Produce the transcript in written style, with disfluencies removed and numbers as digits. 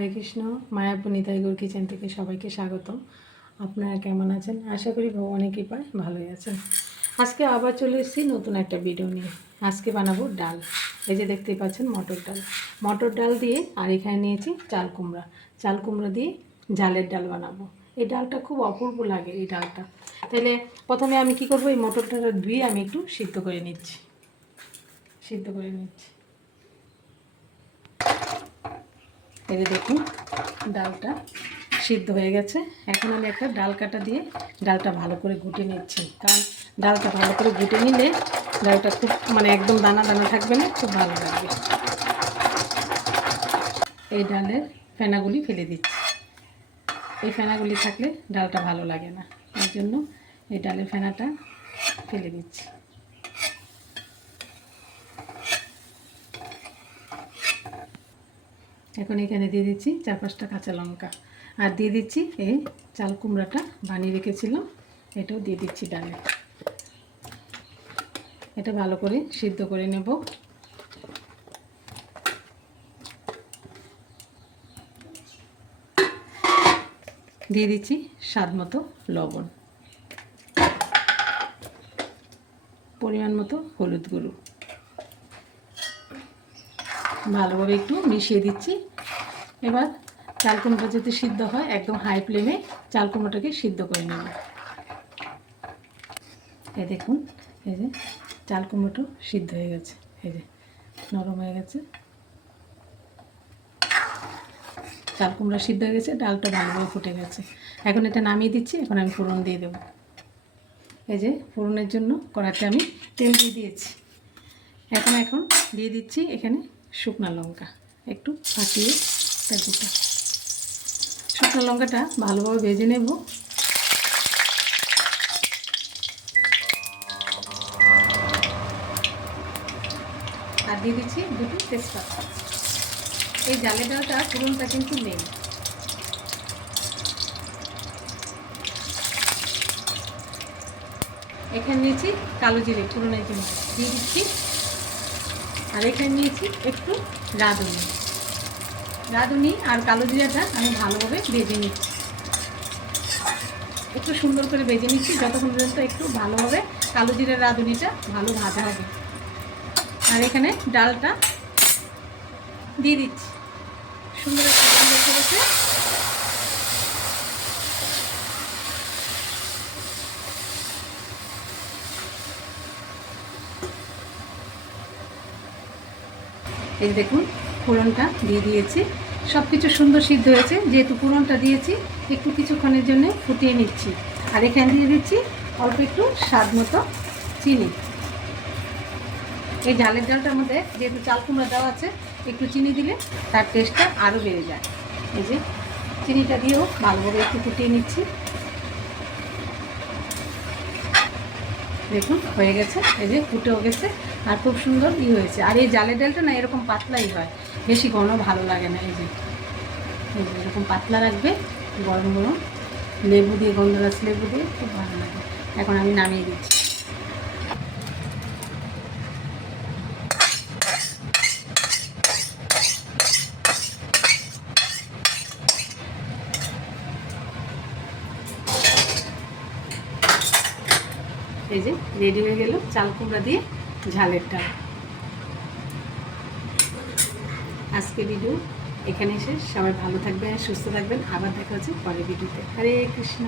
হরে Krishna. Mayapur Nitai Gour kitchen থেকে সবাইকে স্বাগতম। আপনারা কেমন আছেন? আশা করি ভগবানের কৃপায় ভালোই আছেন। আজকে আবার চলে এসেছি নতুন একটা ভিডিও নিয়ে। আজকে বানাবো ডাল। এই যে দেখতেই পাচ্ছেন মটর ডাল দিয়ে, আর এখানে নিয়েছি চাল কুমড়া দিয়ে ঝালের ডাল বানাবো। এই ডালটা খুব অপূর্ব লাগে এই ডালটা। তাহলে প্রথমে আমি কি করব, এই মটরটা ধুয়ে আমি একটু সিদ্ধ করে নিচ্ছি। এই যে দেখুন ডালটা সিদ্ধ হয়ে গেছে। এখন আমি একটা ডাল কাটা দিয়ে ডালটা ভালো করে ঘুটে নিচ্ছি, কারণ ডালটা ভালো করে ঘুটে নিলে ডালটা খুব একদম দানা দানা থাকবে না, খুব ভালো লাগবে। এই ডালের ফেনাগুলি ফেলে দিচ্ছি। এই ফেনাগুলি থাকলে ডালটা ভালো লাগে না, এই জন্য এই ডালের ফেনাটা ফেলে দিচ্ছি। এখন এখানে দিয়ে দিচ্ছি 4-5টা কাঁচা লঙ্কা, আর দিয়ে দিচ্ছি এই চাল কুমড়াটা বানিয়ে রেখেছিলাম, এটাও দিয়ে দিচ্ছি ডালে। এটা ভালো করে সিদ্ধ করে নেব। দিয়ে দিচ্ছি স্বাদ মতো লবণ, পরিমাণ মতো হলুদ গুঁড়ো, ভালোভাবে একটু মিশিয়ে দিচ্ছি। এবার চাল কুমড়োটা যদি সিদ্ধ হয়, একদম হাই ফ্লেমে চাল কুমড়োটাকে সিদ্ধ করে নেব। এই দেখুন, এই যে চাল কুমড়োটা সিদ্ধ হয়ে গেছে, এই যে নরম হয়ে গেছে। চাল কুমড়া সিদ্ধ হয়ে গেছে, ডালটা ভালোভাবে ফুটে গেছে। এখন এটা নামিয়ে দিচ্ছি। এখন আমি ফোড়ন দিয়ে দেবো। এই যে ফোড়নের জন্য কড়াতে আমি তেল দিয়ে দিয়েছি। এখন দিয়ে দিচ্ছি এখানে শুকনো লঙ্কা, একটু ফাটিয়ে তেলটা। শুকনো লঙ্কাটা ভালোভাবে ভেজে নেব। আর দিয়ে দিচ্ছি 2টি তেজপাতা। এই জালে ডালটা ফোড়নটা কিন্তু নেই। এখানে নিয়েছি কালো জিরে ফোড়নের জন্য, দিয়ে দিচ্ছি। আর এখানে নিয়েছি একটু রাঁধুনি আর কালো জিরাটা আমি ভালোভাবে ভেজে নিচ্ছি। একটু সুন্দর করে ভেজে নিচ্ছি, যতক্ষণ পর্যন্ত একটু ভালোভাবে কালো জিরা রাঁধুনিটা ভালো ভাজা হবে। আর এখানে ডালটা দিয়ে দিচ্ছি। সুন্দর একটা গন্ধ করেছে। এই দেখুন ফোড়নটা দিয়ে দিয়েছি, সব কিছু সুন্দর সিদ্ধ হয়েছে। যেহেতু ফোড়নটা দিয়েছি, একটু কিছুক্ষণের জন্য ফুটিয়ে নিচ্ছি। আর এখানে দিয়ে দিচ্ছি অল্প একটু স্বাদ মতো চিনি। এই ঝালের ডালটার মধ্যে যেহেতু চাল কুমড়া দেওয়া আছে, একটু চিনি দিলে তার টেস্টটা আরও বেড়ে যায়। এই যে চিনিটা দিয়েও ভালোভাবে একটু ফুটিয়ে নিচ্ছি। দেখুন হয়ে গেছে, এই যে ফুটেও গেছে, আর খুব সুন্দর হয়েছে। আর এই জালের ডালটা না এরকম পাতলাই হয়, বেশি ঘন ভালো লাগে না। এই যে এরকম পাতলা রাখবে, গরম গরম লেবু দিয়ে, গন্ধরাজ লেবু দিয়ে খুব ভালো লাগে। এখন আমি নামিয়ে দিচ্ছি। এই যে রেডি হয়ে গেল চাল কুমড়া দিয়ে ঝালের ডাল। আজকে ভিডিও এখানেই শেষ। সবাই ভালো থাকবেন, সুস্থ থাকবেন। আবার দেখা হচ্ছে পরের ভিডিওতে। হরে কৃষ্ণ।